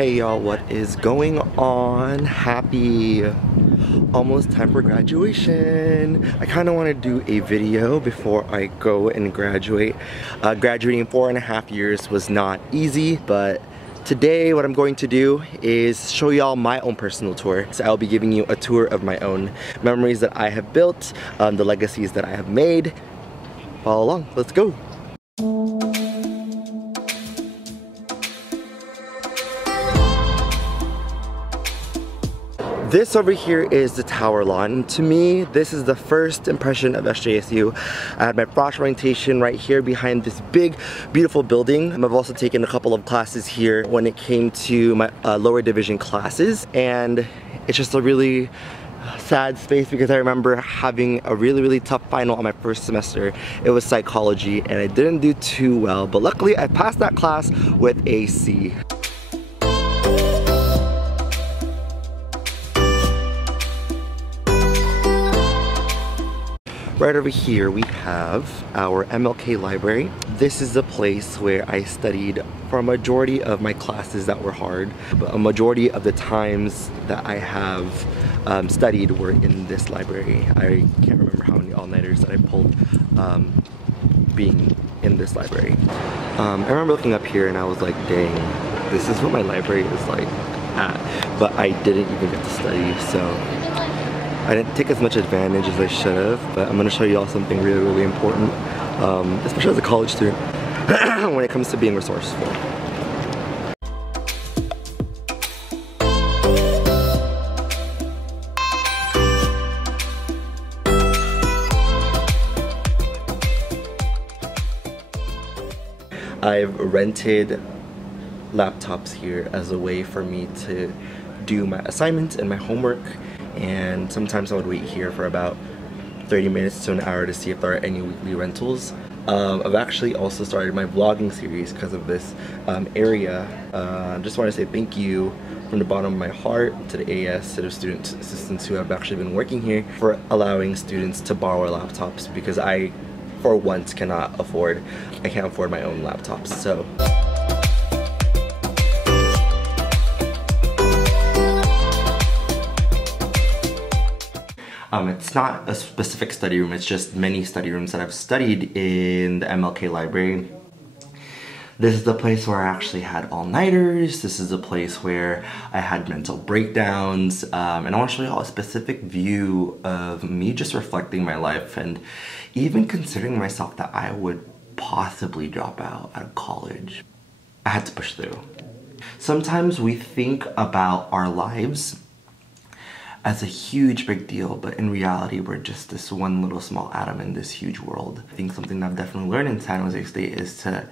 Hey y'all, what is going on? Happy almost time for graduation. I kind of want to do a video before I go and graduate. Graduating 4.5 years was not easy, but today what I'm going to do is show y'all my own personal tour. So I'll be giving you a tour of my own memories that I have built, the legacies that I have made. Follow along, let's go. This over here is the tower lawn. To me, this is the first impression of SJSU. I had my frosh orientation right here behind this big, beautiful building. I've also taken a couple of classes here when it came to my lower division classes. And it's just a really sad space because I remember having a really tough final on my first semester. It was psychology and I didn't do too well, but luckily I passed that class with a C. Right over here we have our MLK library. This is the place where I studied for a majority of my classes that were hard. But a majority of the times that I have studied were in this library. I can't remember how many all-nighters that I pulled being in this library. I remember looking up here and I was like, dang, this is what my library is like at. But I didn't even get to study, so I didn't take as much advantage as I should have, but I'm going to show you all something really important, especially as a college student, when it comes to being resourceful. I've rented laptops here as a way for me to do my assignments and my homework. And sometimes I would wait here for about 30 minutes to an hour to see if there are any weekly rentals. I've actually also started my vlogging series because of this area. Just want to say thank you from the bottom of my heart to the AS, to the student assistants who have actually been working here for allowing students to borrow laptops, because I, for once, can't afford my own laptops. So. It's not a specific study room, it's just many study rooms that I've studied in the MLK library. This is the place where I actually had all-nighters. This is the place where I had mental breakdowns. And I want to show you all a specific view of me just reflecting my life and even considering myself that I would possibly drop out of college. I had to push through. Sometimes we think about our lives as a huge big deal, but in reality we're just this one little small atom in this huge world. I think something that I've definitely learned in San Jose State is to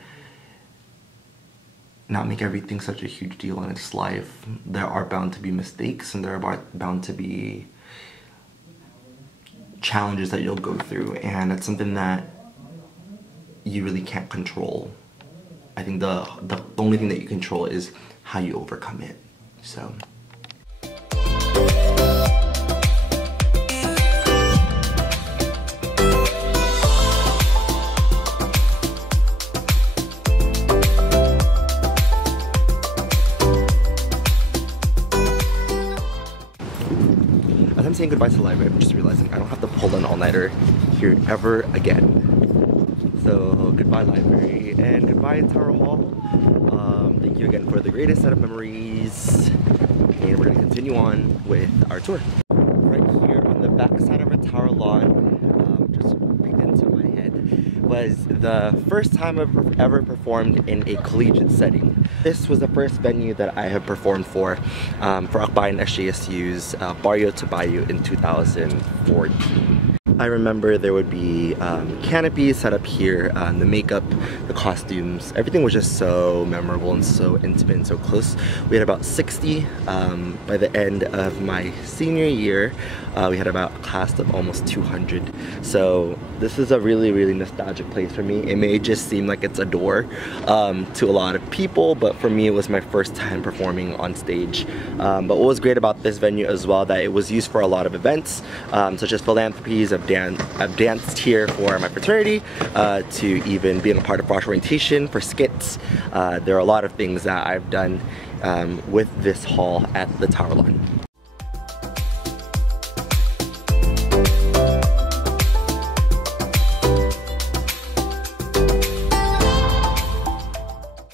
not make everything such a huge deal in its life. There are bound to be mistakes and there are bound to be challenges that you'll go through, and it's something that you really can't control. I think the only thing that you control is how you overcome it. So. As I'm saying goodbye to the library, I'm just realizing I don't have to pull an all-nighter here ever again. So goodbye library and goodbye Tower Hall. Thank you again for the greatest set of memories, and we're going to continue on with our tour. Right here on the back side of our tower lawn, just right into my head, was the first time I've ever performed in a collegiate setting. This was the first venue that I have performed for Akbayan SJSU's Barrio to Bayou in 2014. I remember there would be canopies set up here, the makeup, the costumes, everything was just so memorable and so intimate and so close. We had about 60 by the end of my senior year. We had about a class of almost 200. So this is a really nostalgic place for me. It may just seem like it's a door to a lot of people, but for me it was my first time performing on stage. But what was great about this venue as well, that it was used for a lot of events, such as philanthropies. I've danced here for my fraternity, to even being a part of frosh orientation for skits. There are a lot of things that I've done with this hall at the Tower Lawn.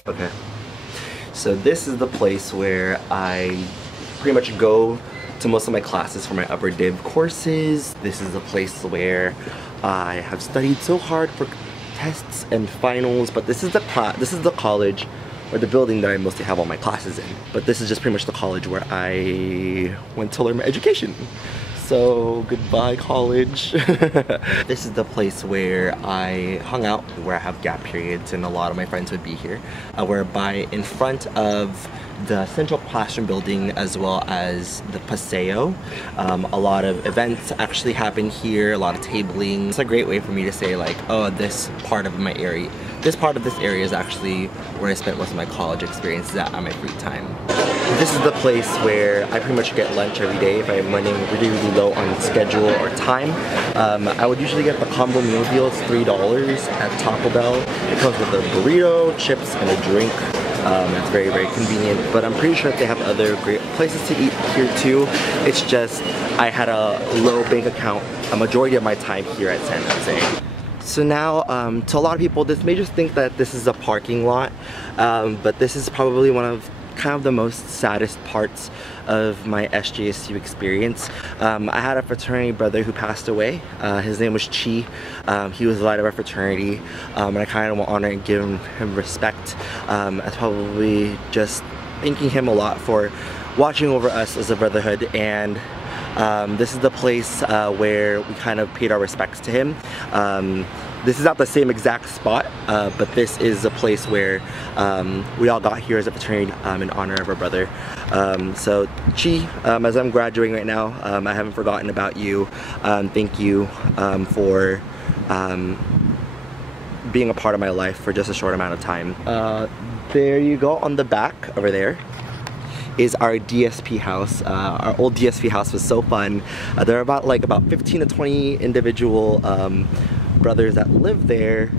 Okay, so this is the place where I pretty much go to most of my classes for my upper div courses. This is the place where I have studied so hard for tests and finals, but this is the college or the building that I mostly have all my classes in. But this is just pretty much the college where I went to learn my education. So goodbye college. This is the place where I hung out, where I have gap periods and a lot of my friends would be here, whereby in front of the central classroom building as well as the Paseo, a lot of events actually happen here, a lot of tabling. It's a great way for me to say like, oh, this part of this area is actually where I spent most of my college experiences at my free time. This is the place where I pretty much get lunch every day if I'm running really low on schedule or time. I would usually get the combo meal deal. It's $3 at Taco Bell. It comes with a burrito, chips, and a drink. It's very convenient, but I'm pretty sure that they have other great places to eat here too. It's just I had a low bank account a majority of my time here at San Jose. So now, to a lot of people, this may just think that this is a parking lot, but this is probably one of kind of the most saddest parts of my SJSU experience. I had a fraternity brother who passed away. His name was Chi. He was the light of our fraternity, and I kind of want to honor and give him respect, as probably just thanking him a lot for watching over us as a brotherhood. And this is the place where we kind of paid our respects to him. This is not the same exact spot, but this is a place where we all got here as a fraternity in honor of our brother. So Chi, as I'm graduating right now, I haven't forgotten about you. Thank you for being a part of my life for just a short amount of time. There you go, on the back over there is our DSP house. Our old DSP house was so fun. There are about 15 to 20 individual brothers that live there,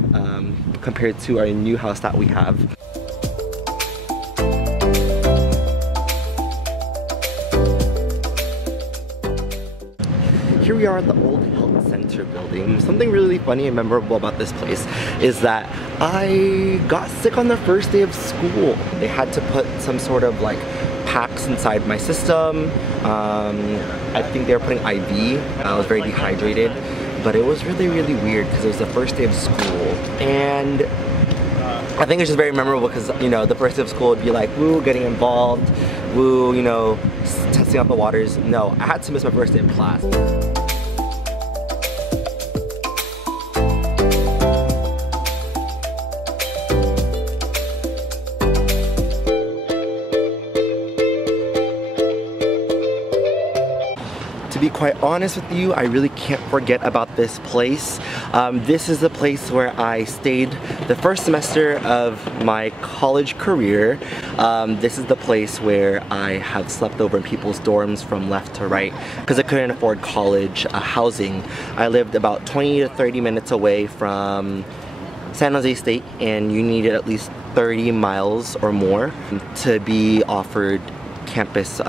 compared to our new house that we have. Here we are at the old health center building. Something really funny and memorable about this place is that I got sick on the first day of school. They had to put some sort of packs inside my system. I think they were putting IV. I was very dehydrated, but it was really weird because it was the first day of school. And I think it's just very memorable because, you know, the first day of school would be like, woo, getting involved, woo, you know, testing out the waters. No, I had to miss my first day of class. To be quite honest with you, I really can't forget about this place. This is the place where I stayed the first semester of my college career. This is the place where I have slept over in people's dorms from left to right because I couldn't afford college housing. I lived about 20 to 30 minutes away from San Jose State, and you needed at least 30 miles or more to be offered campus,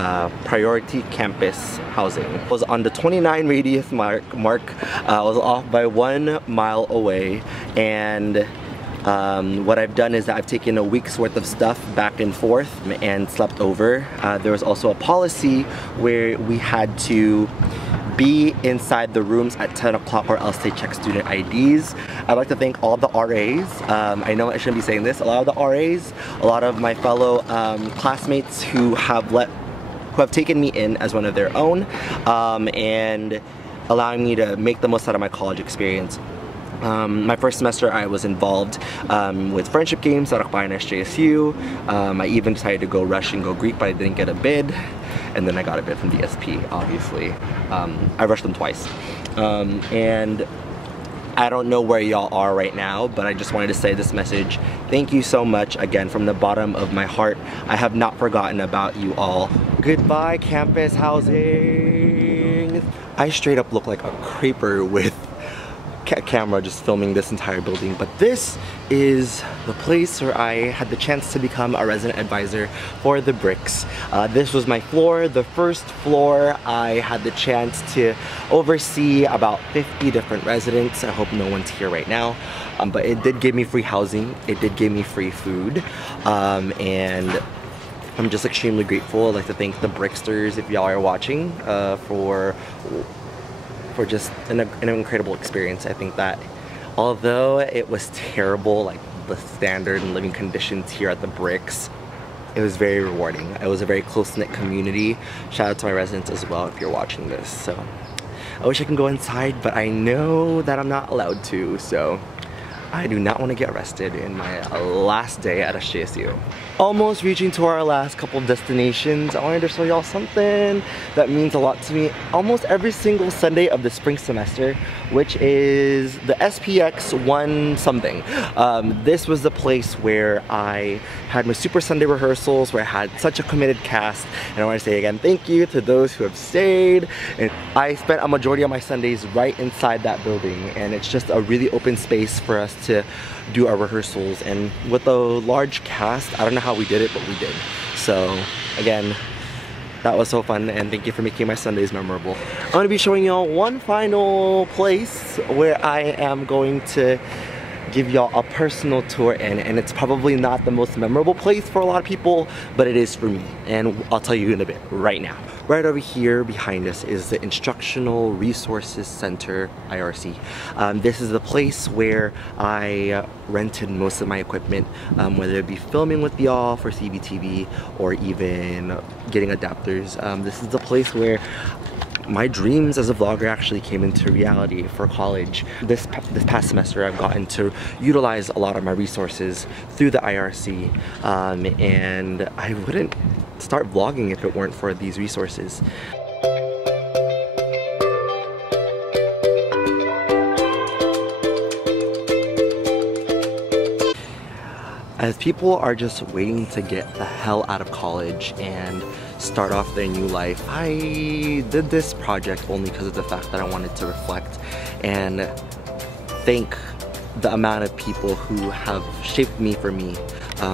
priority campus housing. I was on the 29 radius mark. I was off by 1 mile away, and what I've done is that I've taken a week's worth of stuff back and forth and slept over. There was also a policy where we had to be inside the rooms at 10 o'clock or else they check student IDs. I'd like to thank all the RAs. I know I shouldn't be saying this. A lot of the RAs, a lot of my fellow classmates who have taken me in as one of their own, and allowing me to make the most out of my college experience. My first semester I was involved with friendship games at SJSU. I even decided to go Rush and go Greek, but I didn't get a bid. and then I got a bit from the SP, obviously. I rushed them twice. And I don't know where y'all are right now, but I just wanted to say this message. Thank you so much, again, from the bottom of my heart. I have not forgotten about you all. Goodbye, campus housing. I straight up look like a creeper with camera just filming this entire building, but this is the place where I had the chance to become a resident advisor for the bricks. This was my floor, the first floor. I had the chance to oversee about 50 different residents. I hope no one's here right now, but it did give me free housing, it did give me free food, and I'm just extremely grateful. I'd like to thank the Bricksters, if y'all are watching, for just an incredible experience. I think that although it was terrible, like the standard and living conditions here at the bricks, it was very rewarding. It was a very close-knit community. Shout out to my residents as well if you're watching this. So I wish I can go inside, but I know that I'm not allowed to, so I do not want to get arrested in my last day at SJSU. Almost reaching to our last couple of destinations. I wanted to show y'all something that means a lot to me almost every single Sunday of the spring semester, which is the SPX 1 something. This was the place where I had my Super Sunday rehearsals, where I had such a committed cast, and I want to say again thank you to those who have stayed. And I spent a majority of my Sundays right inside that building, and it's just a really open space for us to do our rehearsals, and with a large cast, I don't know how we did it, but we did. So again, that was so fun, and thank you for making my Sundays memorable. I'm going to be showing y'all one final place where I am going to give y'all a personal tour in, and it's probably not the most memorable place for a lot of people, but it is for me, and I'll tell you in a bit right now. Right over here behind us is the Instructional Resources Center, IRC. This is the place where I rented most of my equipment, whether it be filming with y'all for CBTV or even getting adapters. This is the place where my dreams as a vlogger actually came into reality for college. This past semester I've gotten to utilize a lot of my resources through the IRC, and I wouldn't start vlogging if it weren't for these resources. As people are just waiting to get the hell out of college and start off their new life, I did this project only because of the fact that I wanted to reflect and thank the amount of people who have shaped me for me.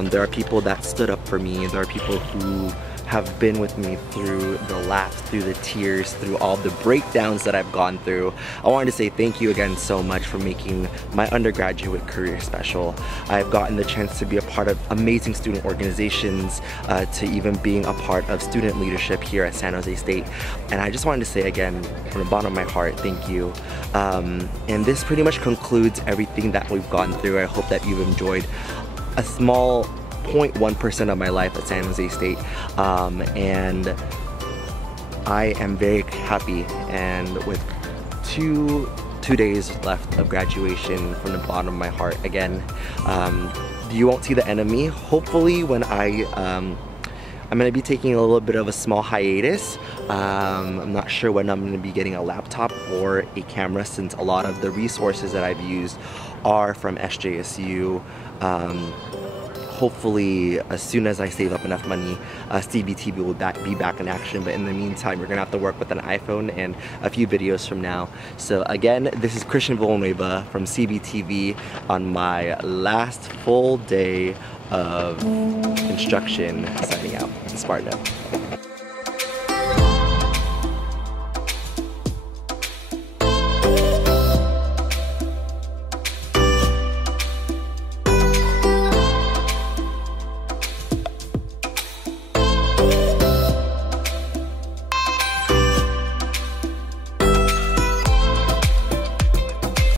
There are people that stood up for me. There are people who have been with me through the laughs, through the tears, through all the breakdowns that I've gone through. I wanted to say thank you again so much for making my undergraduate career special. I've gotten the chance to be a part of amazing student organizations, to even being a part of student leadership here at San Jose State. And I just wanted to say again, from the bottom of my heart, thank you. And this pretty much concludes everything that we've gone through. I hope that you've enjoyed a small 0.1% of my life at San Jose State, and I am very happy, and with two days left of graduation, from the bottom of my heart again, you won't see the end of me. Hopefully when I'm gonna be taking a little bit of a small hiatus. I'm not sure when I'm gonna be getting a laptop or a camera, since a lot of the resources that I've used are from SJSU. Hopefully, as soon as I save up enough money, CBTV will be back in action. But in the meantime, we're gonna have to work with an iPhone and a few videos from now. So again, this is Christian Villanueva from CBTV on my last full day of instruction, signing out. Spartan.